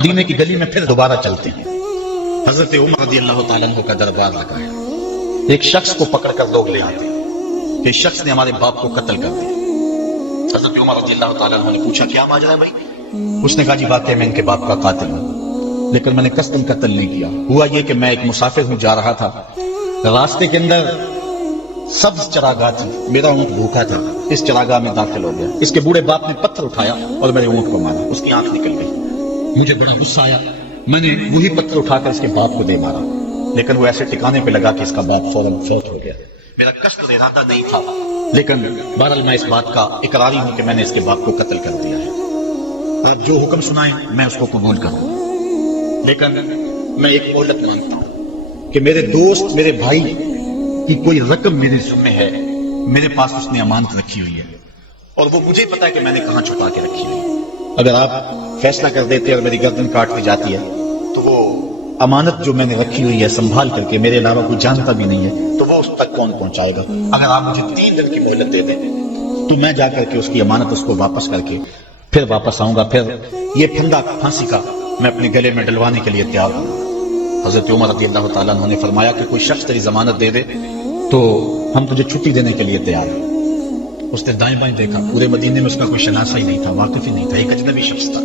مدینے کی گلی میں پھر دوبارہ چلتے ہیں. حضرت عمر رضی اللہ تعالیٰ عنہ کا دربار لگا ہے. ایک شخص کو پکڑ کر لوگ لے آتے ہیں کہ شخص نے ہمارے باپ کو قتل کر دیا. حضرت عمر رضی اللہ تعالیٰ عنہ نے پوچھا کیا ماجرا ہے بھائی؟ اس نے کہا جی واقعی میں ان کے باپ کا قاتل ہوں، لیکن میں نے قصداً قتل نہیں کیا. ہوا یہ کہ میں ایک مسافر ہوں، جا رہا تھا، راستے کے اندر سبز چراگاہ تھی، میرا اونٹ بھوکا تھا، اس چراگاہ میں داخل ہو گیا. اس کے بوڑھے باپ نے پتھر اٹھایا اور میرے اونٹ کو مارا، اس کی آنکھ نکل گئی. مجھے بڑا غصہ آیا، میں نے وہی پتھر اٹھا کر اس کے باپ کو دے مارا، لیکن وہ ایسے ٹھکانے پہ لگا کہ اس کا باپ فوراً فوت ہو گیا. میرا قصد ارادہ نہیں تھا، لیکن بہرحال میں اس بات کا اقراری ہوں کہ میں نے اس کے باپ کو قتل کر دیا ہے. آپ جو حکم سنائیں میں اس کو قبول کروں، لیکن میں ایک مہلت مانگتا ہوں کہ میرے دوست، میرے بھائی کی کوئی رقم میرے ذمہ ہے، میرے پاس اس نے امانت رکھی ہوئی ہے اور وہ مجھے پتا ہے کہ میں نے کہاں چھپا کے رکھی ہوئی ہے. اگر آپ فیصلہ کر دیتے اور میری گردن کاٹ دی جاتی ہے تو وہ امانت جو میں نے رکھی ہوئی ہے سنبھال کر کے، میرے علاوہ کوئی جانتا بھی نہیں ہے، تو وہ اس تک کون پہنچائے گا؟ اگر آپ مجھے 3 دن کی مہلت دے دیں تو میں جا کر کے اس کی امانت اس کو واپس کر کے پھر واپس آؤں گا، پھر یہ پھندا پھانسی کا میں اپنے گلے میں ڈلوانے کے لیے تیار ہوں. حضرت عمر رضی اللہ تعالیٰ عنہ نے فرمایا کہ کوئی شخص تیری ضمانت دے دے تو ہم تجھے چھٹی دینے کے لیے تیار ہیں. اس نے دائیں بائیں دیکھا، پورے مدینے میں اس کا کوئی شناسہ ہی نہیں تھا، واقف ہی نہیں تھا، ایک اجنبی شخص تھا.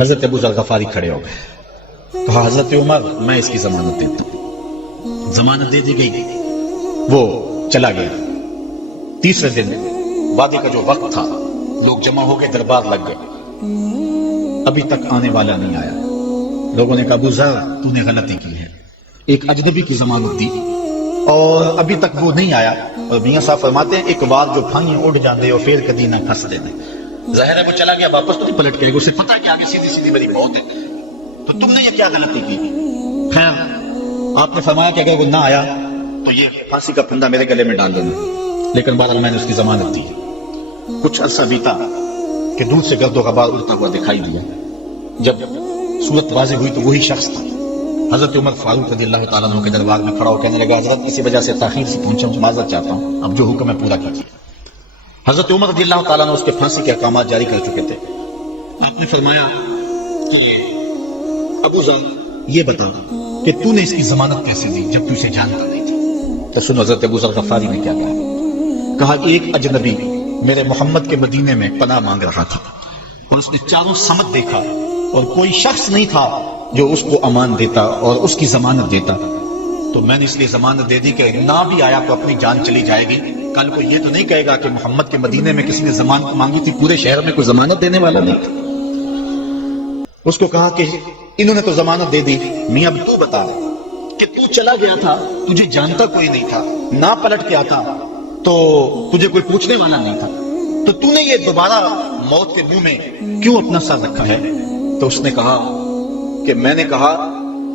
حضرت ابو ذر غفاری کھڑے ہو گئے، کہا حضرت عمر میں اس کی ضمانت دیتا ہوں. ضمانت دے دی گئی، وہ چلا گیا. تیسرے دن وعدے کا جو وقت تھا، لوگ جمع ہو گئے، دربار لگ گئے، ابھی تک آنے والا نہیں آیا. لوگوں نے کہا ابو ذر تو نے غلطی کی ہے، ایک اجنبی کی ضمانت دی اور ابھی تک وہ نہیں آیا. اور میاں صاحب فرماتے ہیں ایک بار جو پھنگ اڑ جاندے اور پھر کدی نہ پھنس دے. ظاہر ہے وہ چلا گیا، واپس تو نہیں پلٹ کے آئے گا، اسے پتا ہے کہ آگے سیدھی سیدھی میری موت ہے، تو تم نے یہ کیا غلطی کی؟ خیر آپ نے فرمایا کہ اگر وہ نہ آیا تو یہ پھانسی کا پھندا میرے گلے میں ڈال دینا، لیکن بہرحال میں نے اس کی ضمانت دی. کچھ عرصہ بیتا کہ دور سے گرد و غبار اڑتا ہوا دکھائی دیا. جب صورت واضح ہوئی تو وہی شخص تھا. حضرت عمر فاروق رضی اللہ تعالیٰ عنہ کے دربار میں کھڑا ہو کہنے لگا حضرت کسی وجہ سے تاخیر سے پہنچا ہوں، معذرت چاہتا ہوں، اب جو حکم ہے پورا کیجیے. حضرت عمر رضی اللہ تعالیٰ عنہ اس کے پھانسی کے احکامات جاری کر چکے تھے. آپ نے فرمایا کہ ابو ذر یہ بتا کہ تو نے اس کی ضمانت کیسے دی جب تو اسے جانتا نہیں تھا؟ تو سنو حضرت ابو ذر غفاری نے کیا کہا کہ ایک اجنبی میرے محمد کے مدینے میں پناہ مانگ رہا تھا اور اس نے چاروں سمت دیکھا اور کوئی شخص نہیں تھا جو اس کو امان دیتا اور اس کی ضمانت دیتا، تو میں نے اس لیے ضمانت دے دی کہ نہ بھی آیا تو اپنی جان چلی جائے گی. کل کو یہ تو نہیں کہے گا کہ محمد کے مدینے میں کسی نے ضمانت مانگی تھی، پورے شہر میں کوئی ضمانت دینے والا نہیں تھا. اس کو کہا کہ انہوں نے تو ضمانت دے دی، میاں اب تو بتا کہ تو چلا گیا تھا، تجھے جانتا کوئی نہیں تھا، نہ پلٹ کے آتا تو تجھے کوئی پوچھنے والا نہیں تھا، تو تو نے یہ دوبارہ موت کے منہ میں کیوں اپنا سر رکھا ہے؟ تو اس نے کہا کہ میں نے کہا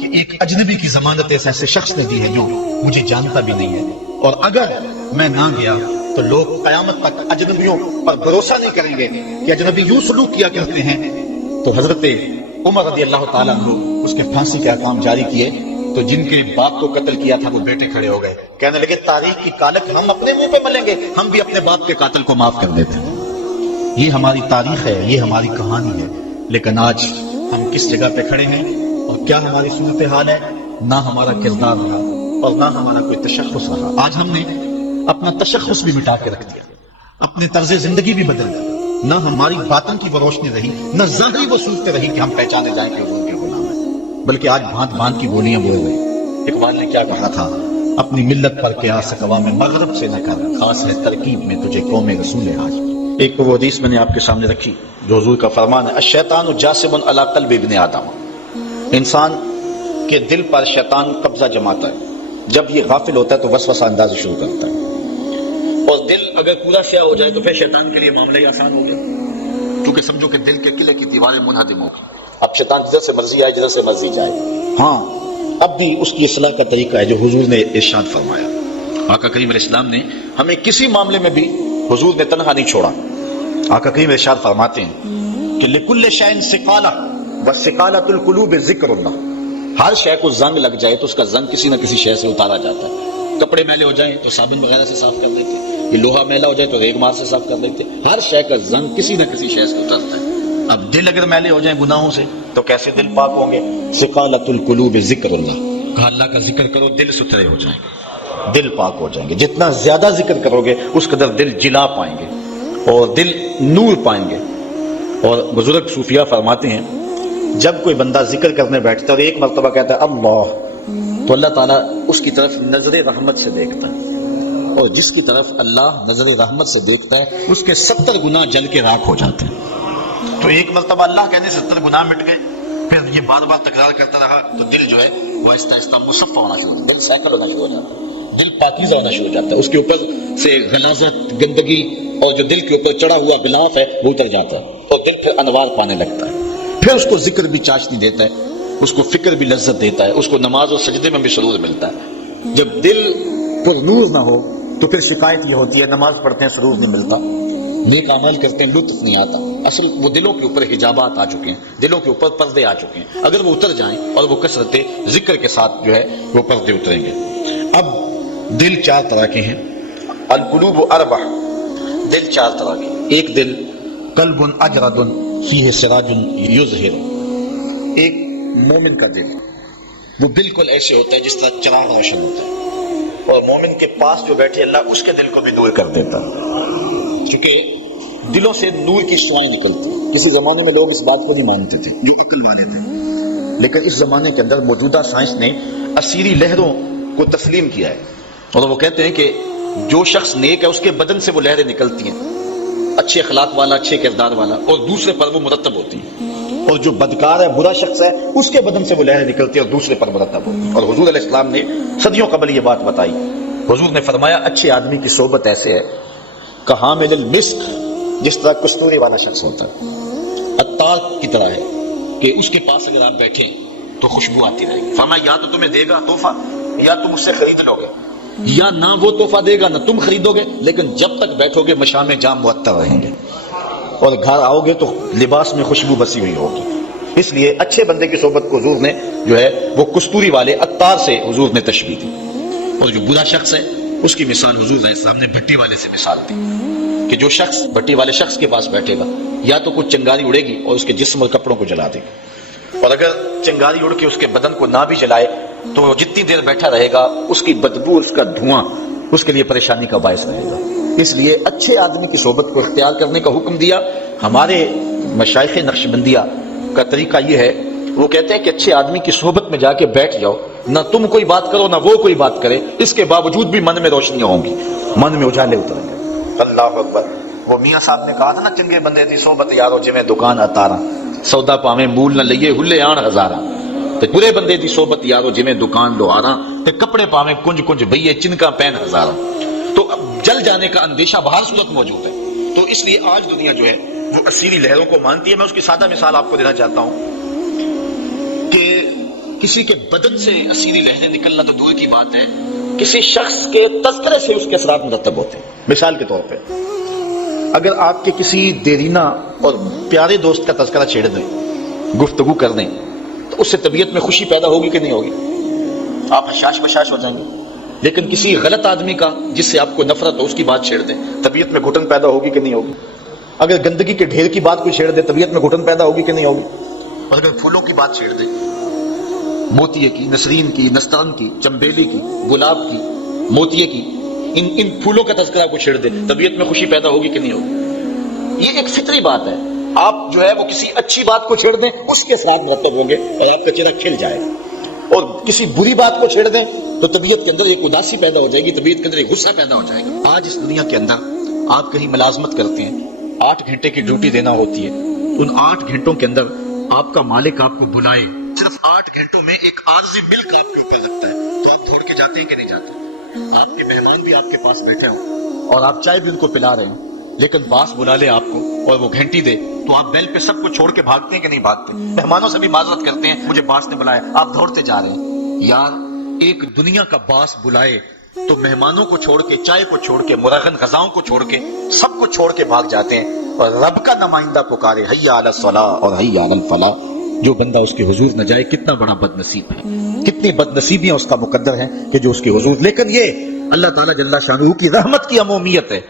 کہ ایک اجنبی کی ضمانت ایسے شخص نے دی ہے جو مجھے جانتا بھی نہیں ہے، اور اگر میں نہ گیا تو لوگ قیامت تک اجنبیوں پر بھروسہ نہیں کریں گے کہ اجنبی یوں سلوک کیا کرتے ہیں. تو حضرت عمر رضی اللہ تعالیٰ عنہ اس کے پھانسی کے احکام جاری کیے. تو جن کے باپ کو قتل کیا تھا وہ بیٹے کھڑے ہو گئے، کہنے لگے تاریخ کی کالک ہم اپنے منہ پہ ملیں گے، ہم بھی اپنے باپ کے قاتل کو معاف کر دیتے ہیں. یہ ہماری تاریخ ہے، یہ ہماری کہانی ہے. لیکن آج ہم کس جگہ پہ کھڑے ہیں اور کیا ہماری صورتحال ہے؟ نہ ہمارا کردار رہا اور نہ ہمارا کوئی تشخص رہا. آج ہم نے اپنا تشخص بھی مٹا کے رکھ دیا، اپنے طرز زندگی بھی بدل دیا. نہ ہماری باطن کی وہ روشنی رہی، نہ ظاہری وہ صورتیں رہی کہ ہم پہچانے جائیں کہ وہ ان کے غلام ہیں، بلکہ آج بھانت بھانت کی بولیاں بول رہے. اقبال نے کیا کہا تھا؟ اپنی ملت پر قیاس اقوام مغرب سے نہ کر، خاص ہے ترکیب میں تجھے قوم رسول آج. ایک وہ حدیث میں نے آپ کے سامنے رکھی جو حضور کا فرمان ہے، الشیطان جاسم علی قلب ابن آدم. انسان کے دل پر شیطان قبضہ جماتا ہے، جب یہ غافل ہوتا ہے تو وسوسہ اندازی شروع کرتا ہے، اور دل اگر پورا سیاہ ہو جائے تو پھر شیطان کے لیے معاملہ ہی آسان ہو گیا، کیونکہ سمجھو کہ دل کے قلعے کی دیواریں منہدم ہو گئی. اب شیطان جدھر سے مرضی آئے، جدھر سے مرضی جائے. ہاں اب بھی اس کی اصلاح کا طریقہ ہے جو حضور نے ارشاد فرمایا. آقا کریم علیہ السلام نے ہمیں کسی معاملے میں بھی حضور نے تنہا نہیں چھوڑا. آقا کریم ارشاد فرماتے ہیں کہ لکل شیء ثقالہ وثقالۃ القلوب ذکر اللہ. ہر شے کو زنگ لگ جائے تو اس کا زنگ کسی نہ کسی شے سے اتارا جاتا ہے. کپڑے میلے ہو جائیں تو صابن وغیرہ سے صاف کر دیتے، یہ لوہا میلا ہو جائے تو ریگ مار سے صاف کر دیتے. ہر شے کا زنگ کسی نہ کسی شے سے اترتا ہے. اب دل اگر میلے ہو جائیں گناہوں سے تو کیسے دل پاک ہوں گے؟ ثقالۃ القلوب ذکر اللہ، کہا اللہ کا ذکر کرو دل ستھرے ہو جائیں گے، دل پاک ہو جائیں گے۔ جتنا زیادہ ذکر کرو گے اس قدر دل جلا پائیں گے اور دل نور پائیں گے۔ اور بزرگ صوفیاء فرماتے ہیں جب کوئی بندہ ذکر کرنے بیٹھتا ہے اور ایک مرتبہ کہتا ہے اللہ، تو اللہ تعالیٰ اس کی طرف نظر رحمت سے دیکھتا ہے، اور جس کی طرف اللہ نظر رحمت سے دیکھتا ہے اس کے 70 گناہ جل کے راکھ ہو جاتے ہیں۔ تو ایک مرتبہ اللہ کہنے سے 70 گناہ مٹ گئے، پھر یہ بار بار تکرار کرتا رہا تو دل جو ہے وہ آہستہ آہستہ مصفہ ہونا شروع ہوتا ہے، دل سائیکل ہونا شروع ہو جاتا ہے، دل پاکیزہ ہونا شروع ہو جاتا ہے، اس کے اوپر سے غلاظت، گندگی اور جو دل کے اوپر چڑھا ہوا غلاف ہے وہ اتر جاتا ہے، اور دل پھر انوار پانے لگتا ہے۔ پھر اس کو ذکر بھی چاشنی دیتا ہے، اس کو فکر بھی لذت دیتا ہے، اس کو نماز اور سجدے میں بھی سرور ملتا ہے۔ جب دل پر نور نہ ہو تو پھر شکایت یہ ہوتی ہے نماز پڑھتے ہیں سرور نہیں ملتا، نیک عمل کرتے ہیں لطف نہیں آتا۔ اصل وہ دلوں کے اوپر حجابات آ چکے ہیں، دلوں کے اوپر پردے آ چکے ہیں، اگر وہ اتر جائیں اور وہ کثرت ذکر کے ساتھ جو ہے وہ پردے اتریں گے۔ اب دل 4 طرح کے ہیں، القلوب اربع، دل 4 طرح کے۔ ایک دل قلب اجرد فیہ سراج یظہر، ایک مومن کا دل وہ بالکل ایسے ہوتا ہے جس طرح چراغ روشن ہوتا ہے، اور مومن کے پاس جو بیٹھے اللہ اس کے دل کو بھی دور کر دیتا ہے، کیونکہ دلوں سے نور کی شعاعیں نکلتی ہیں۔ کسی زمانے میں لوگ اس بات کو نہیں مانتے تھے جو عقل والے تھے، لیکن اس زمانے کے اندر موجودہ سائنس نے اسیری لہروں کو تسلیم کیا ہے، اور وہ کہتے ہیں کہ جو شخص نیک ہے اس کے بدن سے وہ لہریں نکلتی ہیں، اچھے اخلاق والا، اچھے کردار والا، اور دوسرے پر وہ مرتب ہوتی ہیں، اور جو بدکار ہے، برا شخص ہے، اس کے بدن سے وہ لہریں نکلتی ہیں اور دوسرے پر مرتب ہوتی ہیں۔ اور حضور علیہ السلام نے صدیوں قبل یہ بات بتائی، حضور نے فرمایا اچھے آدمی کی صحبت ایسے ہے کہ حامل المسک، جس طرح کستوری والا شخص ہوتا ہے، عطار کی طرح ہے کہ اس کے پاس اگر آپ بیٹھیں تو خوشبو آتی رہے گی۔ فرمایا یا تو تمہیں دے گا تحفہ، یا تم اس سے خرید لو گے، یا نہ وہ تحفہ دے گا نہ تم خریدو گے، لیکن جب تک بیٹھو گے مشام جام معطر رہیں گے، اور گھر آؤ گے تو لباس میں خوشبو بسی ہوئی ہوگی۔ اس لیے اچھے بندے کی صحبت کو حضور نے جو ہے وہ کستوری والے عطار سے حضور نے تشبیہ دی، اور جو برا شخص ہے اس کی مثال حضور علیہ السلام نے بھٹی والے سے مثال دی کہ جو شخص بھٹی والے شخص کے پاس بیٹھے گا یا تو کچھ چنگاری اڑے گی اور اس کے جسم اور کپڑوں کو جلا دے گی، اور اگر چنگاری اڑ کے اس کے بدن کو نہ بھی جلائے تو جتنی دیر بیٹھا رہے گا اس کی بدبو، اس کا دھواں اس کے لیے پریشانی کا باعث رہے گا۔ اس لیے اچھے آدمی کی صحبت کو اختیار کرنے کا حکم دیا۔ ہمارے مشائخ نقشبندیہ کا طریقہ یہ ہے، وہ کہتے ہیں کہ اچھے آدمی کی صحبت میں جا کے بیٹھ جاؤ، نہ تم کوئی بات کرو نہ وہ کوئی بات کرے، اس کے باوجود بھی من میں روشنیاں ہوں گی، من میں اجالے اتریں گے۔ اللہ اکبر۔ وہ میاں صاحب نے کہا تھا نا چنگے بندے دی صحبت یارو جویں دکان اتارا، سودا پاویں مول نہ لئیے ہلے آن ہزارا، تے برے بندے دی صحبت یارو جویں دکان لوہارا، تے کپڑے پاویں کنج کنج بھئیے چنکا پین ہزارا۔ تو اب جل جانے کا اندیشہ بہر صورت موجود ہے، تو اس لیے آج دنیا جو ہے وہ اسیری لہروں کو مانتی ہے۔ میں اس کی سادہ مثال آپ کو دینا چاہتا ہوں کہ کسی کے بدن سے اسیری لہریں نکلنا تو دور کی بات ہے، کسی شخص کے تذکرے سے اس کے اثرات مرتب ہوتے ہیں۔ مثال کے طور پہ اگر آپ کے کسی دیرینہ اور پیارے دوست کا تذکرہ چھیڑ دیں، گفتگو کر دیں، تو اس سے طبیعت میں خوشی پیدا ہوگی کہ نہیں ہوگی؟ آپ حشاش بشاش ہو جائیں گے۔ لیکن کسی غلط آدمی کا جس سے آپ کو نفرت ہو اس کی بات چھیڑ دیں، طبیعت میں گھٹن پیدا ہوگی کہ نہیں ہوگی؟ اگر گندگی کے ڈھیر کی بات کوئی چھیڑ دے طبیعت میں گھٹن پیدا ہوگی کہ نہیں ہوگی؟ اور اگر پھولوں کی بات چھیڑ دے، موتیے کی، نسرین کی، نسترن کی، چمبیلی کی، گلاب کی، موتیے کی، ان پھولوں کا تذکرہ کو چھیڑ دے، طبیعت میں خوشی پیدا ہوگی کہ نہیں ہوگی؟ یہ ایک فطری بات ہے۔ آپ جو ہے وہ کسی اچھی بات کو چھیڑ دیں، اس کے اثرات مرتب ہوں گے اور آپ کا چہرہ کھل جائے گا، اور کسی بری بات کو چھیڑ دیں تو طبیعت کے اندر ایک اداسی پیدا ہو جائے گی، طبیعت کے اندر ایک غصہ پیدا ہو جائے گا۔ آج اس دنیا کے اندر آپ کہیں ملازمت کرتے ہیں، 8 گھنٹے کی ڈیوٹی دینا ہوتی ہے، ان 8 گھنٹوں کے اندر آپ کا مالک آپ کو بلائے، صرف 8 گھنٹوں میں ایک عارضی ملک آپ کے اوپر لگتا ہے، تو آپ دوڑ کے جاتے ہیں کہ نہیں جاتے؟ آپ کے مہمان بھی آپ کے پاس بیٹھے ہوں اور آپ چائے بھی ان کو پلا رہے ہوں، لیکن باس بلا لے آپ کو اور وہ گھنٹی دے تو آپ بیل پہ سب کو چھوڑ کے بھاگتے ہیں کہ نہیں بھاگتے؟ مہمانوں سے بھی معذرت کرتے ہیں، مجھے باس نے بلایا، آپ دوڑتے جا رہے ہیں۔ یار ایک دنیا کا باس بلائے تو مہمانوں کو چھوڑ کے، چائے کو چھوڑ کے، مرغن غذاؤں کو چھوڑ کے، سب کو چھوڑ کے بھاگ جاتے ہیں، اور رب کا نمائندہ پکارے حی علی الصلاۃ اور حی علی الفلاح، جو بندہ اس کے حضور نہ جائے کتنا بڑا بد نصیب ہے، کتنی بد نصیبیاں اس کا مقدر ہیں کہ جو اس کے حضور۔ لیکن یہ اللہ تعالیٰ جل شانہ کی رحمت کی عمومیت ہے۔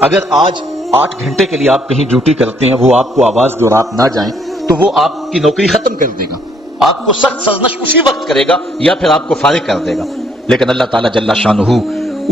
اگر آج 8 گھنٹے کے لیے آپ کہیں ڈیوٹی کرتے ہیں، وہ آپ کو آواز دے اور آپ نہ جائیں تو تو وہ آپ کی نوکری ختم کر دے گا، آپ کو سخت سرزنش اسی وقت کرے گا یا پھر آپ کو فارغ کر دے گا۔ لیکن اللہ تعالیٰ جل شانہ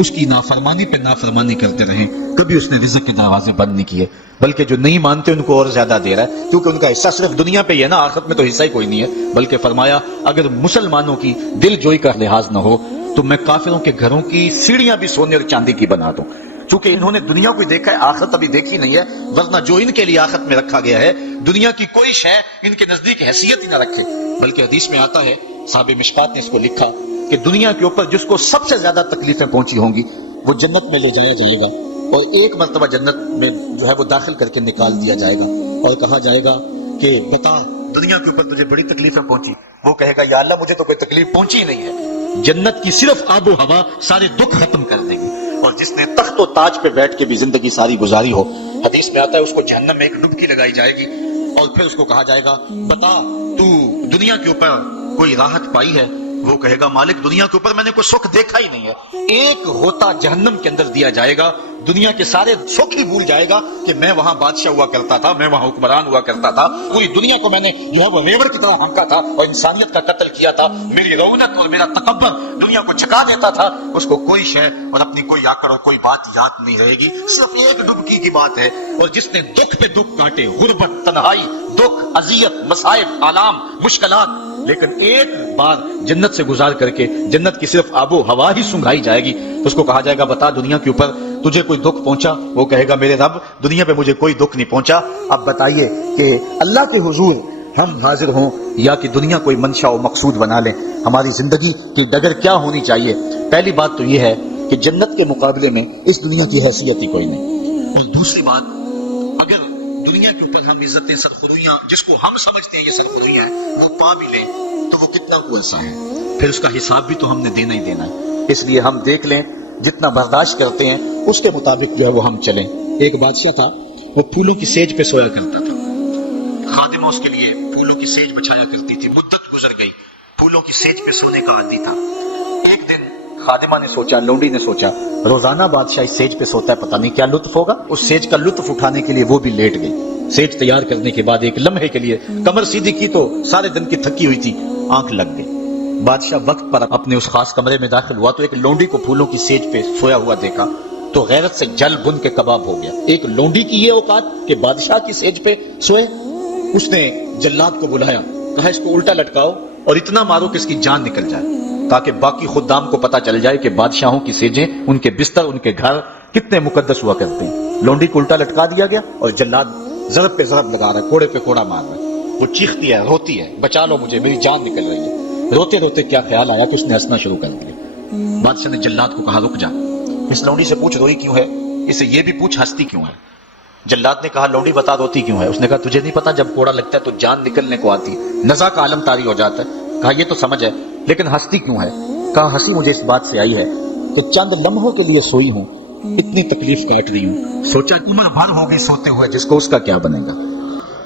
اس کی نافرمانی پہ نافرمانی کرتے رہیں، کبھی اس نے رزق کے دروازے بند نہیں کیے، بلکہ جو نہیں مانتے ان کو اور زیادہ دے رہا ہے، کیونکہ ان کا حصہ صرف دنیا پہ ہی ہے نا، آخرت میں تو حصہ ہی کوئی نہیں ہے۔ بلکہ فرمایا اگر مسلمانوں کی دل جوئی کا لحاظ نہ ہو تو میں کافروں کے گھروں کی سیڑھیاں بھی سونے اور چاندی کی بنا دوں، چونکہ انہوں نے دنیا کو دیکھا ہے، آخرت ابھی دیکھی نہیں ہے، ورنہ جو ان کے لیے آخرت میں رکھا گیا ہے دنیا کی کوئی شے ان کے نزدیک حیثیت ہی نہ رکھے۔ بلکہ حدیث میں آتا ہے، صحابی مشکات نے اس کو لکھا کہ دنیا کے اوپر جس کو سب سے زیادہ تکلیفیں پہنچی ہوں گی وہ جنت میں لے جایا جائے گا، اور ایک مرتبہ جنت میں جو ہے وہ داخل کر کے نکال دیا جائے گا اور کہا جائے گا کہ بتا دنیا کے اوپر تجھے بڑی تکلیفیں پہنچی، وہ کہے گا یا اللہ مجھے تو کوئی تکلیف پہنچی ہی نہیں ہے۔ جنت کی صرف آب و ہوا سارے دکھ ختم کر دے گی، اور جس نے تخت و تاج پہ بیٹھ کے بھی زندگی ساری گزاری ہو، حدیث میں آتا ہے اس کو جہنم میں ایک ڈبکی لگائی جائے گی اور پھر اس کو کہا جائے گا بتا تو دنیا کے اوپر کوئی راحت پائی ہے؟ وہ کہے گا مالک دنیا کے اوپر میں نے کوئی سکھ دیکھا ہی نہیں ہے۔ ایک ہوتا جہنم کے اندر دیا جائے گا، دنیا کے سارے سکھ ہی بھول جائے گا کہ میں وہاں بادشاہ ہوا کرتا تھا، میں وہاں حکمران ہوا کرتا تھا، پوری دنیا کو میں نے جو ہے وہ ریوڑ کی طرح ہانکا تھا اور انسانیت کا قتل کیا تھا، میری رونق اور میرا تکبر دنیا کو چکا دیتا تھا۔ اس کو کوئی شے اور اپنی کوئی آکڑ اور کوئی بات یاد نہیں رہے گی، صرف ایک ڈبکی کی بات ہے۔ اور جس نے دکھ پہ دکھ کاٹے، غربت، تنہائی، دکھ، اذیت، مصائب، آلام، مشکلات، لیکن ایک بار جنت سے گزار کر کے جنت کی صرف آب و ہوا ہی سنگھائی جائے گی، اس کو کہا جائے گا بتا دنیا کے اوپر تجھے کوئی دکھ پہنچا؟ وہ کہے گا میرے رب دنیا پہ مجھے کوئی دکھ نہیں پہنچا۔ اب بتائیے کہ اللہ کے حضور ہم حاضر ہوں یا کہ دنیا کوئی منشا و مقصود بنا لیں، ہماری زندگی کی ڈگر کیا ہونی چاہیے؟ پہلی بات تو یہ ہے کہ جنت کے مقابلے میں اس دنیا کی حیثیت ہی کوئی نہیں، اور دوسری بات اگر دنیا کے اوپر ہم عزتیں سرخرویاں جس کو ہم سمجھتے ہیں یہ سرخرویاں ہیں وہ پا بھی لیں تو وہ کتنا ایسا ہے، پھر اس کا حساب بھی تو ہم نے دینا ہی دینا ہے۔ اس لیے ہم دیکھ لیں جتنا برداشت کرتے ہیں اس کے مطابق جو ہے وہ ہم چلیں۔ ایک بادشاہ تھا، وہ پھولوں کی سیج پہ سویا کرتا تھا، خادمہ اس کے لیے پھولوں کی سیج بچھایا کرتی تھی۔ مدت گزر گئی، پھولوں کی سیج پہ سونے کا عادی تھا۔ ایک دن خادمہ نے سوچا، لونڈی نے سوچا روزانہ بادشاہ اس سیج پہ سوتا ہے، پتہ نہیں کیا لطف ہوگا۔ اس سیج کا لطف اٹھانے کے لیے وہ بھی لیٹ گئی۔ سیج تیار کرنے کے بعد ایک لمحے کے لیے کمر سیدھی کی تو سارے دن کی تھکی ہوئی تھی، آنکھ لگ گئی۔ بادشاہ وقت پر اپنے اس خاص کمرے میں داخل ہوا تو ایک لونڈی کو پھولوں کی سیج پہ سویا ہوا دیکھا تو غیرت سے جل بن کے کباب ہو گیا۔ ایک لونڈی کی یہ اوقات کہ بادشاہ کی سیج پہ سوئے۔ اس نے جلاد کو بلایا، کہا اس کو الٹا لٹکاؤ اور اتنا مارو کہ اس کی جان نکل جائے، تاکہ باقی خدام کو پتا چل جائے کہ بادشاہوں کی سیجیں، ان کے بستر، ان کے گھر کتنے مقدس ہوا کرتے ہیں۔ لونڈی کو الٹا لٹکا دیا گیا اور جلاد ضرب پہ ضرب لگا رہا ہے، کوڑے پہ کوڑا مار رہا ہے۔ وہ چیختی ہے، روتی ہے، بچا لو مجھے، میری جان نکل رہی ہے۔ روتے روتے کیا خیال آیا کہ اس نے ہنسنا شروع کر دیا۔ بادشاہ نے جلاد کو کہا رک جا، اس لونڈی سے پوچھ روئی کیوں ہے، اسے یہ بھی پوچھ ہنستی کیوں ہے۔ جلاد نے کہا لونڈی بتا روتی کیوں ہے؟ اس نے کہا تجھے نہیں پتا جب کوڑا لگتا ہے تو جان نکلنے کو آتی ہے، نزا کا عالم طاری ہو جاتا ہے۔ کہا یہ تو سمجھ ہے، لیکن ہنستی کیوں ہے؟ کہا ہنسی مجھے اس بات سے آئی ہے کہ چند لمحوں کے لیے سوئی ہوں، اتنی تکلیف کاٹ رہی ہوں، سوچا عمر بھر ہو گئی سوتے ہوئے، جس کو اس کا کیا بنے گا،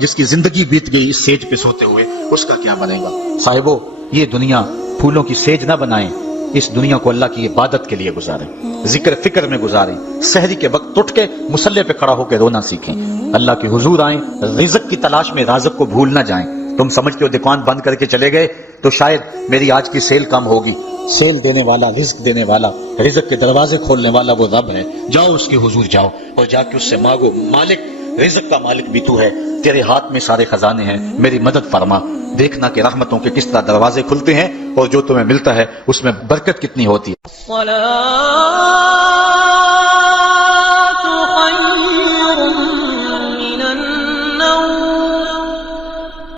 جس کی زندگی بیت گئی اس سیج پہ سوتے ہوئے اس کا کیا بنے گا۔ صاحبو یہ دنیا پھولوں کی سیج نہ بنائیں، اس دنیا کو اللہ کی عبادت کے لیے گزاریں، ذکر فکر میں گزاریں، سحری کے وقت اٹھ کے مصلے پہ کھڑا ہو کے رونا سیکھیں، اللہ کے حضور آئیں، رزق کی تلاش میں رازق کو بھول نہ جائیں۔ تم سمجھتے ہو دکان بند کر کے چلے گئے تو شاید میری آج کی سیل کم ہوگی، سیل دینے والا، رزق دینے والا، رزق کے دروازے کھولنے والا وہ رب ہے۔ جاؤ اس کے حضور جاؤ اور جا کے اس سے مانگو، مالک رزق کا مالک بھی تو ہے، تیرے ہاتھ میں سارے خزانے ہیں، میری مدد فرما۔ دیکھنا کہ رحمتوں کے کس طرح دروازے کھلتے ہیں اور جو تمہیں ملتا ہے اس میں برکت کتنی ہوتی ہے۔